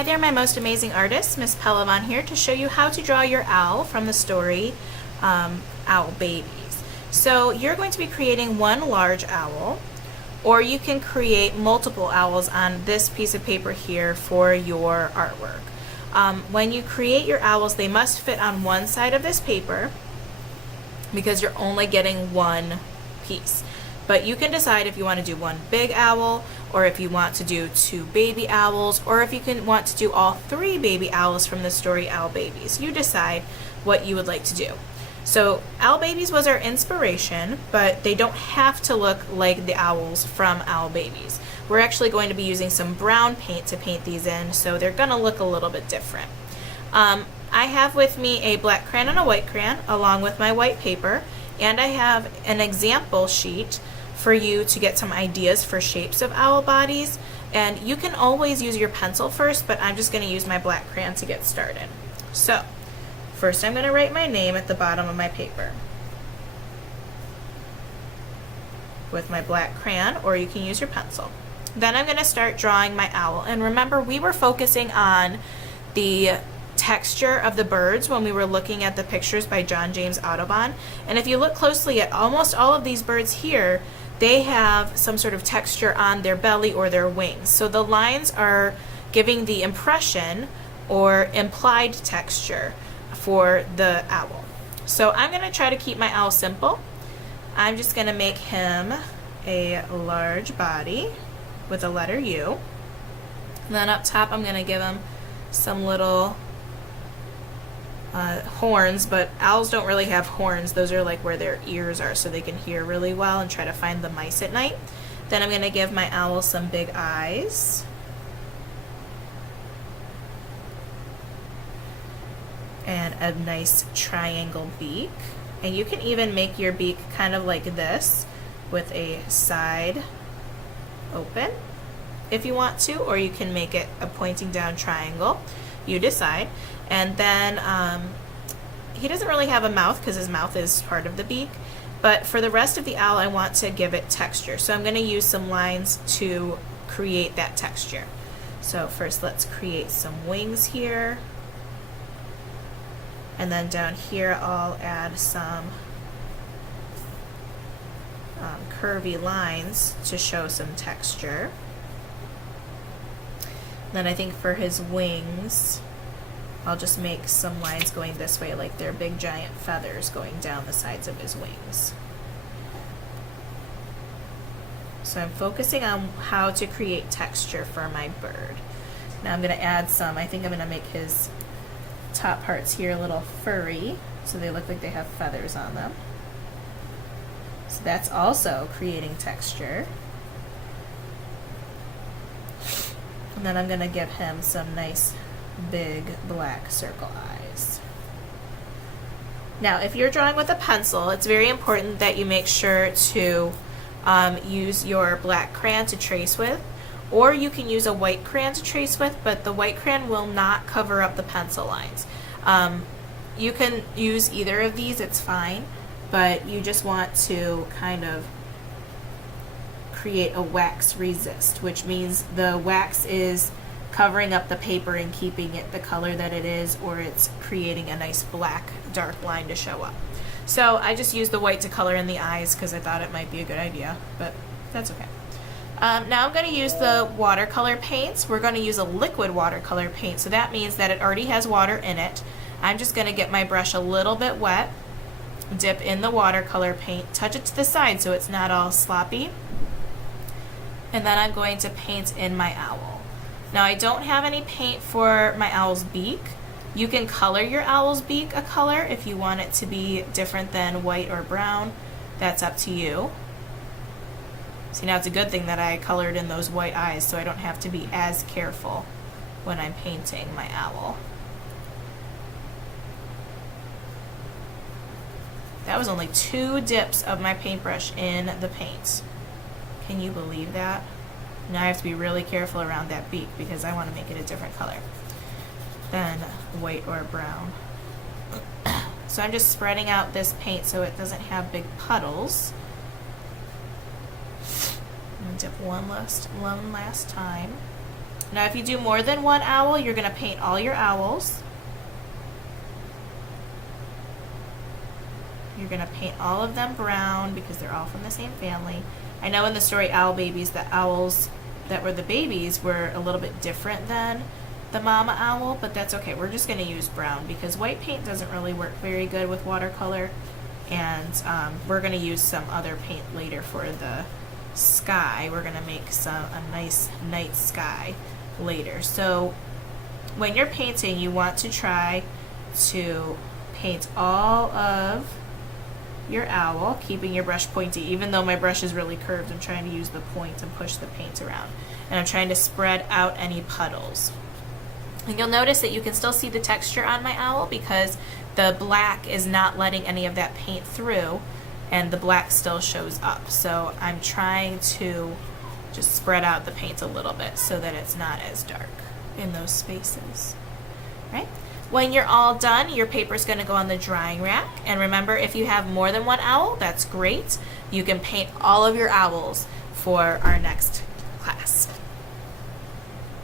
Hi there, my most amazing artist, Miss Pellavan here to show you how to draw your owl from the story Owl Babies. So you're going to be creating one large owl, or you can create multiple owls on this piece of paper here for your artwork. When you create your owls, they must fit on one side of this paper because you're only getting one piece. But you can decide if you want to do one big owl, or if you want to do two baby owls, or if you want to do all three baby owls from the story Owl Babies. You decide what you would like to do. So Owl Babies was our inspiration, but they don't have to look like the owls from Owl Babies. We're actually going to be using some brown paint to paint these in, so they're going to look a little bit different. I have with me a black crayon and a white crayon along with my white paper, and I have an example sheet for you to get some ideas for shapes of owl bodies. And you can always use your pencil first, but I'm just going to use my black crayon to get started. So first I'm going to write my name at the bottom of my paper with my black crayon, or you can use your pencil. Then I'm going to start drawing my owl. And remember, we were focusing on the texture of the birds when we were looking at the pictures by John James Audubon. And if you look closely at almost all of these birds here, they have some sort of texture on their belly or their wings. So the lines are giving the impression or implied texture for the owl. So I'm going to try to keep my owl simple. I'm just going to make him a large body with a letter U. And then up top I'm going to give him some little horns, but owls don't really have horns. Those are like where their ears are, so they can hear really well and try to find the mice at night. Then I'm going to give my owl some big eyes. And a nice triangle beak. And you can even make your beak kind of like this with a side open if you want to, or you can make it a pointing down triangle. You decide. And then he doesn't really have a mouth because his mouth is part of the beak, but for the rest of the owl I want to give it texture. So I'm going to use some lines to create that texture. So first let's create some wings here. And then down here I'll add some curvy lines to show some texture. Then I think for his wings, I'll just make some lines going this way, like they're big giant feathers going down the sides of his wings. So I'm focusing on how to create texture for my bird. Now I'm going to add some, I think I'm going to make his top parts here a little furry, so they look like they have feathers on them. So that's also creating texture. And then I'm going to give him some nice big black circle eyes. Now if you're drawing with a pencil, it's very important that you make sure to use your black crayon to trace with, or you can use a white crayon to trace with, but the white crayon will not cover up the pencil lines. You can use either of these, it's fine, but you just want to kind of create a wax resist, which means the wax is covering up the paper and keeping it the color that it is, or it's creating a nice black dark line to show up. So I just used the white to color in the eyes because I thought it might be a good idea, but that's okay. Now I'm going to use the watercolor paints. We're going to use a liquid watercolor paint, so that means that it already has water in it. I'm just going to get my brush a little bit wet, dip in the watercolor paint, touch it to the side so it's not all sloppy, and then I'm going to paint in my owl. Now I don't have any paint for my owl's beak. You can color your owl's beak a color if you want it to be different than white or brown. That's up to you. See, now it's a good thing that I colored in those white eyes so I don't have to be as careful when I'm painting my owl. That was only 2 dips of my paintbrush in the paint. Can you believe that? Now I have to be really careful around that beak because I want to make it a different color than white or brown. So I'm just spreading out this paint so it doesn't have big puddles. I'm going to dip one last time. Now if you do more than one owl, you're going to paint all your owls. You're going to paint all of them brown because they're all from the same family. I know in the story Owl Babies, the owls that were the babies were a little bit different than the mama owl, but that's okay. We're just going to use brown because white paint doesn't really work very good with watercolor, and we're going to use some other paint later for the sky. We're going to make a nice night sky later. So when you're painting, you want to try to paint all of your owl, keeping your brush pointy. Even though my brush is really curved, I'm trying to use the point and push the paint around. And I'm trying to spread out any puddles. And you'll notice that you can still see the texture on my owl because the black is not letting any of that paint through, and the black still shows up. So I'm trying to just spread out the paint a little bit so that it's not as dark in those spaces, right? When you're all done, your paper is going to go on the drying rack. And remember, if you have more than one owl, that's great. You can paint all of your owls for our next class.